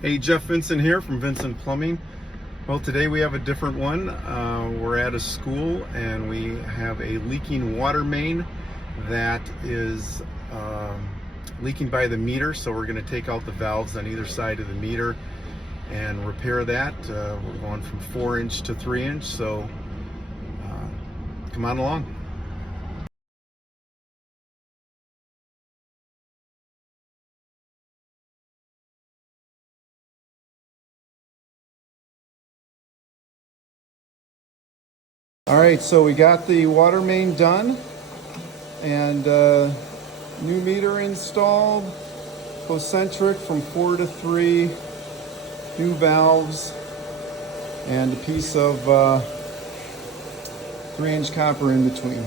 Hey, Jeff Vincent here from Vincent Plumbing. Well, today we have a different one. We're at a school and we have a leaking water main that is leaking by the meter. So we're going to take out the valves on either side of the meter and repair that. We're going from 4-inch to 3-inch. So come on along. All right, so we got the water main done and new meter installed, concentric from 4 to 3, new valves, and a piece of 3-inch copper in between.